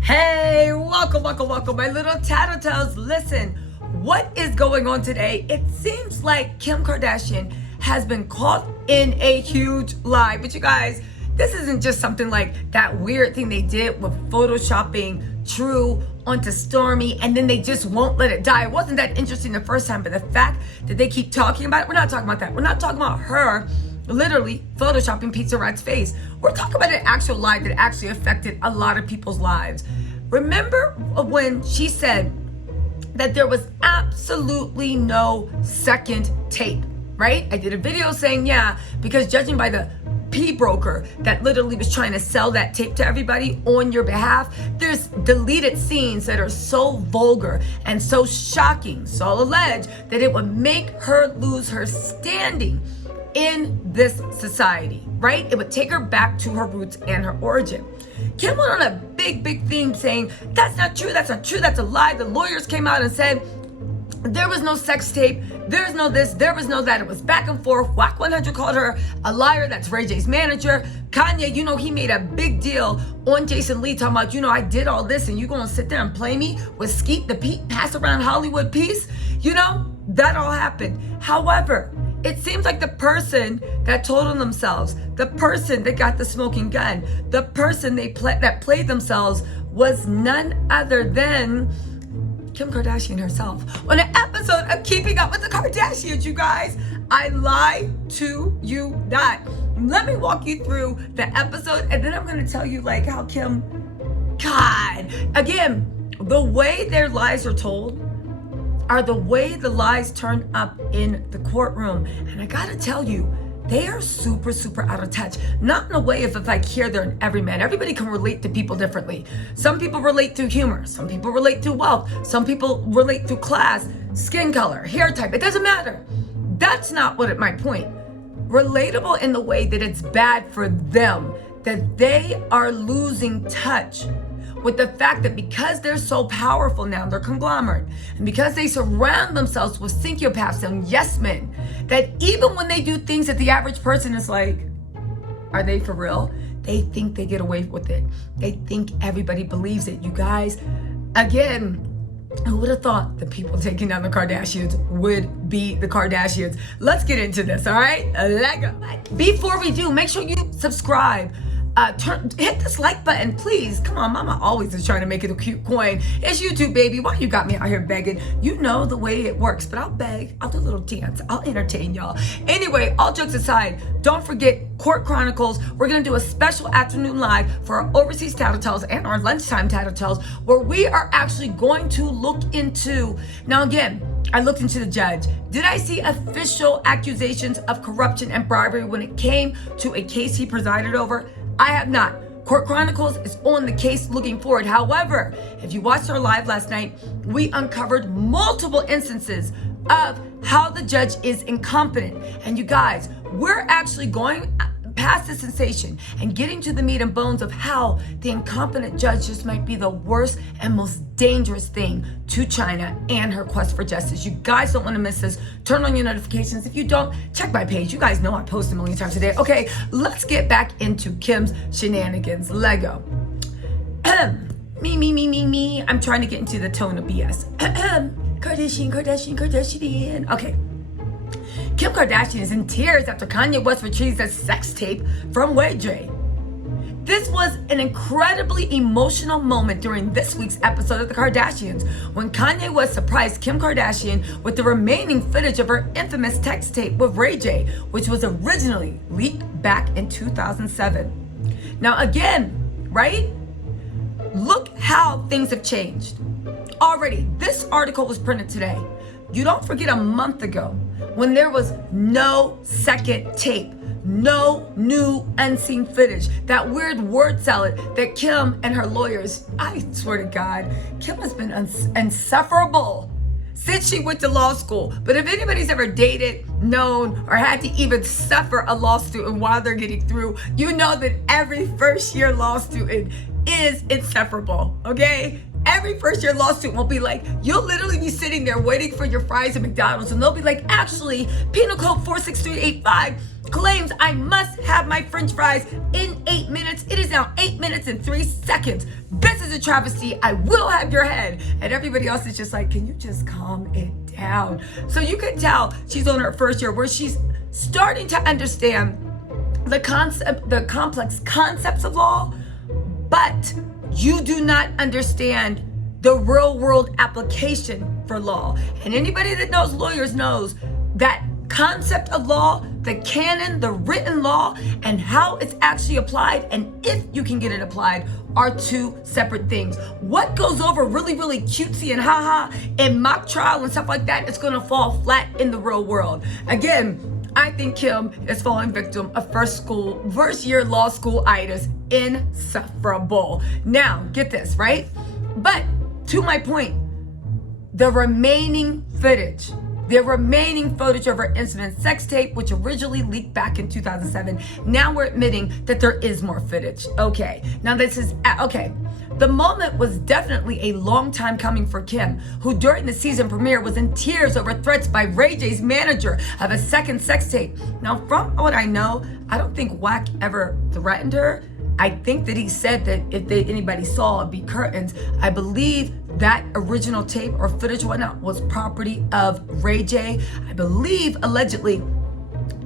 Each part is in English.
Hey, welcome, my little tattletales. Listen, what is going on today? It seems like Kim Kardashian has been caught in a huge lie. But you guys, this isn't just something like that weird thing they did with photoshopping True onto Stormy, and then they just won't let it die. It wasn't that interesting the first time, but the fact that they keep talking about it, we're not talking about that. We're not talking about her literally photoshopping Pizza Rat's face. We're talking about an actual lie that actually affected a lot of people's lives. Remember when she said that there was absolutely no second tape, right? I did a video saying, yeah, because judging by the broker that literally was trying to sell that tape to everybody on your behalf, there's deleted scenes that are so vulgar and so shocking, so alleged, that it would make her lose her standing in this society, right? It would take her back to her roots and her origin. Kim went on a big theme saying, that's not true, that's a lie. The lawyers came out and said, there was no sex tape, there's no this, there was no that. It was back and forth. Wack 100 called her a liar. That's Ray J's manager. Kanye, he made a big deal on Jason Lee talking about, I did all this and you gonna sit there and play me with Skeet the Pete, pass around Hollywood piece? That all happened. However, it seems like the person that told on themselves, the person that got the smoking gun, the person that played themselves was none other than Kim Kardashian herself. On an episode of Keeping Up with the Kardashians, you guys, I lie to you not. Let me walk you through the episode, and then I'm going to tell you how Kim, God, again, the way their lies are told are the way the lies turn up in the courtroom. And I gotta tell you, they are super out of touch. Not in a way of if I care they're an everyman. Everybody can relate to people differently. Some people relate through humor. Some people relate through wealth. Some people relate through class, skin color, hair type. It doesn't matter. That's not my point. Relatable in the way that it's bad for them, that they are losing touch with the fact that because they're so powerful now, they're conglomerate, and because they surround themselves with sociopaths and yes men, that even when they do things that the average person is like, are they for real? They think they get away with it. They think everybody believes it. You guys, again, who would have thought the people taking down the Kardashians would be the Kardashians? Let's get into this, all right? Let's go. Before we do, make sure you subscribe. Hit this like button, please. Come on, mama always is trying to make it a cute coin. It's YouTube, baby. Why you got me out here begging? You know the way it works, but I'll beg. I'll do a little dance. I'll entertain y'all. Anyway, all jokes aside, don't forget Court Chronicles. We're going to do a special afternoon live for our overseas tattletales and our lunchtime tattletales, where we are actually going to look into, now again, I looked into the judge. Did I see official accusations of corruption and bribery when it came to a case he presided over? I have not. Court Chronicles is on the case looking forward. However, if you watched our live last night, we uncovered multiple instances of how the judge is incompetent. And you guys, we're actually going past the sensation and getting to the meat and bones of how the incompetent judge just might be the worst and most dangerous thing to China and her quest for justice. You guys don't want to miss this. Turn on your notifications. If you don't, check my page. You guys know I post a million times a day. Okay, let's get back into Kim's shenanigans. Lego. Me. I'm trying to get into the tone of BS. Kardashian. Okay. Kim Kardashian is in tears after Kanye West retrieves a sex tape from Ray J. This was an incredibly emotional moment during this week's episode of The Kardashians, when Kanye West surprised Kim Kardashian with the remaining footage of her infamous text tape with Ray J, which was originally leaked back in 2007. Now again, right? Look how things have changed. Already, this article was printed today. You don't forget a month ago when there was no second tape, no new unseen footage, that weird word salad that Kim and her lawyers, I swear to God, Kim has been insufferable since she went to law school. But if anybody's ever dated, known, or had to even suffer a law student while they're getting through, you know that every first year law student is insufferable, okay? Every first year law student will be like, you'll literally be sitting there waiting for your fries at McDonald's, and they'll be like, actually, penal code 46385 claims I must have my french fries in 8 minutes. It is now 8 minutes and 3 seconds. This is a travesty. I will have your head. And everybody else is just like, can you just calm it down? So you can tell she's on her first year where she's starting to understand the complex concepts of law, but you do not understand the real world application for law. And anybody that knows lawyers knows that concept of law, the canon, the written law, and how it's actually applied, and if you can get it applied, are two separate things. What goes over really, really cutesy and haha in mock trial and stuff like that, it's gonna fall flat in the real world. Again, I think Kim is falling victim of first year law school-itis. Insufferable. Now, get this, right? But to my point, the remaining footage of her incident sex tape, which originally leaked back in 2007. Now we're admitting that there is more footage. Okay, now this is, okay. The moment was definitely a long time coming for Kim, who during the season premiere was in tears over threats by Ray J's manager of a second sex tape. Now, from what I know, I don't think Wack ever threatened her. I think that he said that if anybody saw, it'd be curtains. I believe that original tape or footage, whatnot, was property of Ray J. I believe, allegedly,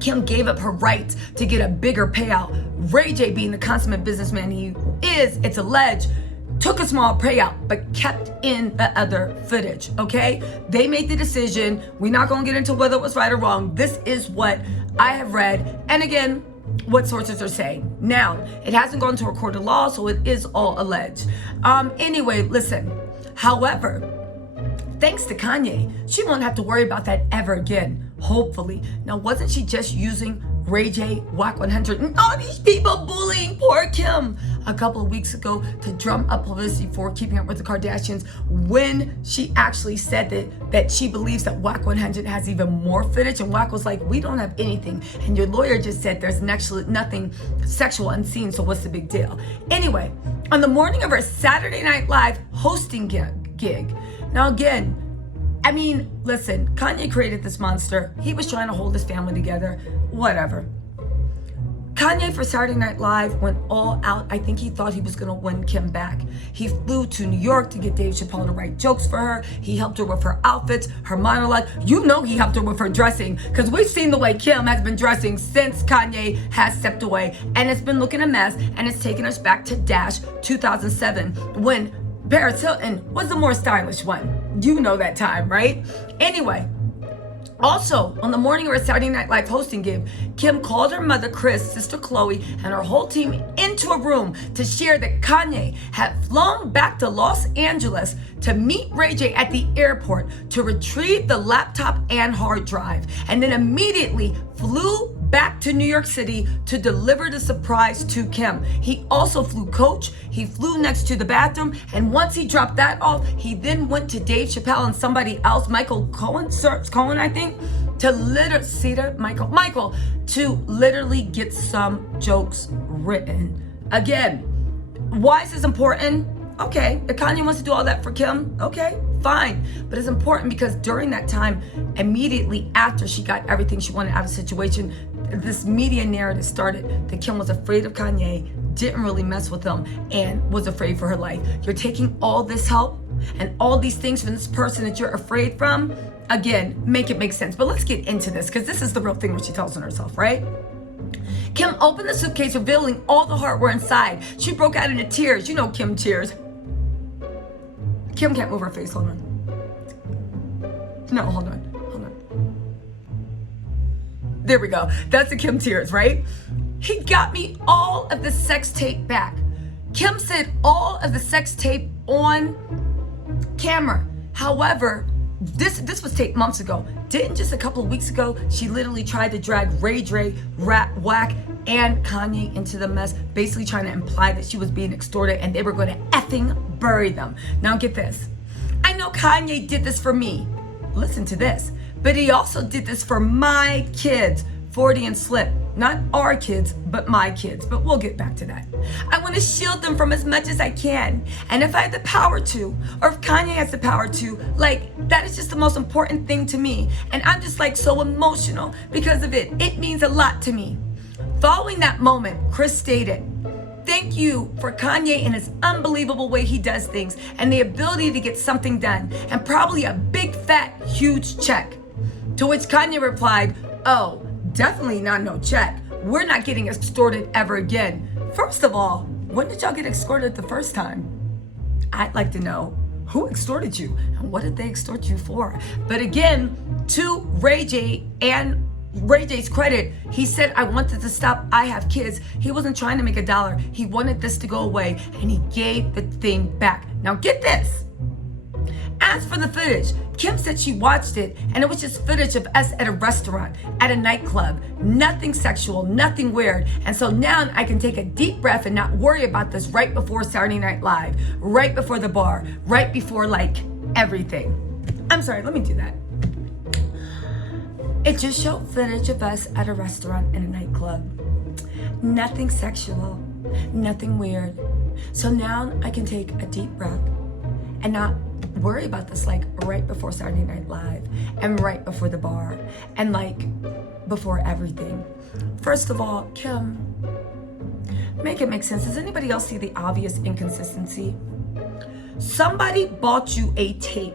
Kim gave up her right to get a bigger payout. Ray J, being the consummate businessman he is, it's alleged, took a small payout, but kept in the other footage, okay? They made the decision. We're not gonna get into whether it was right or wrong. This is what I have read. And again, what sources are saying. Now, it hasn't gone to a court of law, so it is all alleged. Anyway, listen. However, thanks to Kanye, she won't have to worry about that ever again, hopefully. Now, wasn't she just using Ray J, Wack 100, and all these people bullying poor Kim a couple of weeks ago to drum up publicity for keeping up with the Kardashians, when she actually said that she believes that Wack 100 has even more footage? And Wack was like, we don't have anything, and your lawyer just said there's actually nothing sexual unseen, so what's the big deal? Anyway, on the morning of her Saturday Night Live hosting gig, now again, I mean, listen, Kanye created this monster. He was trying to hold his family together, whatever. Kanye for Saturday Night Live went all out. I think he thought he was gonna win Kim back. He flew to New York to get Dave Chappelle to write jokes for her. He helped her with her outfits, her monologue. You know he helped her with her dressing, because we've seen the way Kim has been dressing since Kanye has stepped away, and it's been looking a mess, and it's taken us back to 2007, when Paris Hilton was the more stylish one. You know that time, right? Anyway, also, on the morning of her Saturday Night Live hosting gig, Kim called her mother, Chris, sister Chloe, and her whole team into a room to share that Kanye had flown back to Los Angeles to meet Ray J at the airport to retrieve the laptop and hard drive, and then immediately flew back to New York City to deliver the surprise to Kim. He also flew coach, he flew next to the bathroom, and once he dropped that off, he then went to Dave Chappelle and somebody else, Michael Cohen, I think, to Michael, to literally get some jokes written. Again, why is this important? Okay, if Kanye wants to do all that for Kim, okay, fine. But it's important because during that time, immediately after she got everything she wanted out of the situation, this media narrative started that Kim was afraid of Kanye, didn't really mess with him, and was afraid for her life. You're taking all this help and all these things from this person that you're afraid from. Again, make it make sense. But let's get into this, because this is the real thing what she tells on herself, right? Kim opened the suitcase, revealing all the hardware inside. She broke out into tears. You know Kim tears. Kim can't move her face. Hold on. No, hold on. There we go. That's the Kim tears, right? He got me all of the sex tape back. Kim said all of the sex tape on camera. However, this was taped months ago. Didn't just a couple of weeks ago, she literally tried to drag Ray J, Wack, and Kanye into the mess, basically trying to imply that she was being extorted and they were going to effing bury them. Now get this. I know Kanye did this for me. Listen to this. But he also did this for my kids, Freudian slip. Not our kids, but my kids. But we'll get back to that. I want to shield them from as much as I can. And if I have the power to, or if Kanye has the power to, like, that is just the most important thing to me. And I'm just like so emotional because of it. It means a lot to me. Following that moment, Chris stated, "Thank you for Kanye and his unbelievable way he does things and the ability to get something done, and probably a big fat huge check." To which Kanye replied, "Oh, definitely not no check. We're not getting extorted ever again." First of all, when did y'all get extorted the first time? I'd like to know who extorted you and what did they extort you for? But again, to Ray J's credit, he said, "I wanted to stop. I have kids." He wasn't trying to make a dollar. He wanted this to go away, and he gave the thing back. Now get this. As for the footage, Kim said she watched it, and it was just footage of us at a restaurant, at a nightclub. Nothing sexual, nothing weird. And so now I can take a deep breath and not worry about this right before Saturday Night Live, right before the bar, right before like everything. I'm sorry, let me do that. It just showed footage of us at a restaurant in a nightclub. Nothing sexual, nothing weird. So now I can take a deep breath and not worry about this like right before Saturday Night Live and right before the bar and like before everything. First of all, Kim, make it make sense. Does anybody else see the obvious inconsistency? Somebody bought you a tape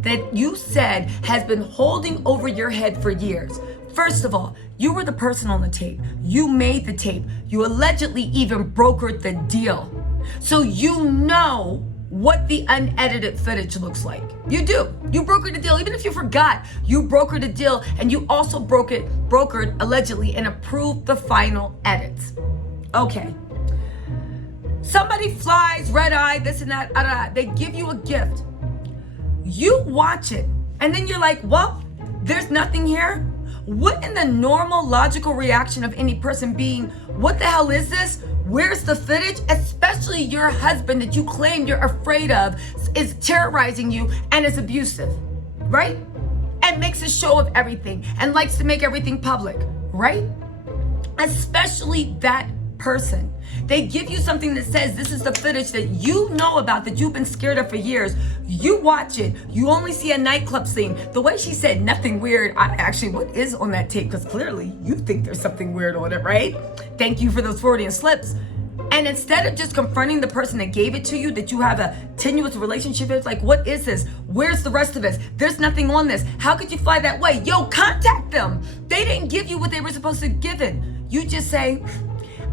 that you said has been holding over your head for years. First of all, you were the person on the tape. You made the tape. You allegedly even brokered the deal. So you know what the unedited footage looks like. You do. You brokered the deal. Even if you forgot, you brokered a deal, and you also brokered allegedly and approved the final edits. Okay. Somebody flies, red eye, this and that, they give you a gift. You watch it, and then you're like, well, there's nothing here. Wouldn't the normal logical reaction of any person being, what the hell is this? Where's the footage? Especially your husband that you claim you're afraid of is terrorizing you and is abusive, right? And makes a show of everything and likes to make everything public, right? Especially that person. They give you something that says this is the footage that you know about, that you've been scared of for years. You watch it. You only see a nightclub scene. The way she said nothing weird, what is on that tape? Because clearly you think there's something weird on it, right? Thank you for those Freudian slips. And instead of just confronting the person that gave it to you, that you have a tenuous relationship with, like, what is this? Where's the rest of this? There's nothing on this. How could you fly that way? Yo, contact them. They didn't give you what they were supposed to give it. You just say,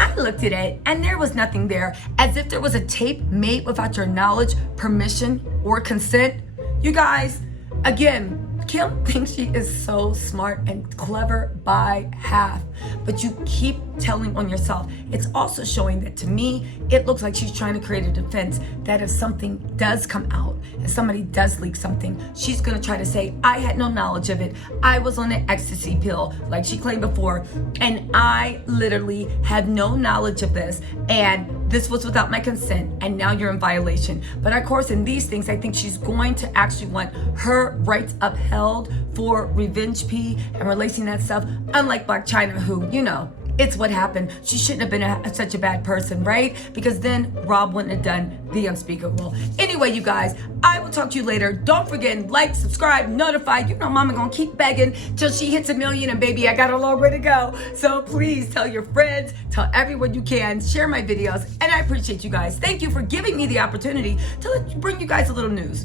I looked at it and there was nothing there, as if there was a tape made without your knowledge, permission, or consent. You guys, again, Kim thinks she is so smart and clever by half, but you keep telling on yourself. It's also showing that, to me, it looks like she's trying to create a defense that if something does come out, if somebody does leak something, she's gonna try to say, I had no knowledge of it. I was on an ecstasy pill, like she claimed before, and I literally had no knowledge of this, and this was without my consent, and now you're in violation. But of course, in these things, I think she's going to actually want her rights upheld for revenge P and releasing that stuff, unlike Black China, who, you know, it's what happened. She shouldn't have been such a bad person, right? Because then Rob wouldn't have done the unspeakable. Anyway, you guys, I will talk to you later. Don't forget, like, subscribe, notify. You know mama gonna keep begging till she hits 1 million, and baby, I got a long way to go. So please tell your friends, tell everyone you can, share my videos, and I appreciate you guys. Thank you for giving me the opportunity to bring you guys a little news.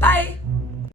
Bye.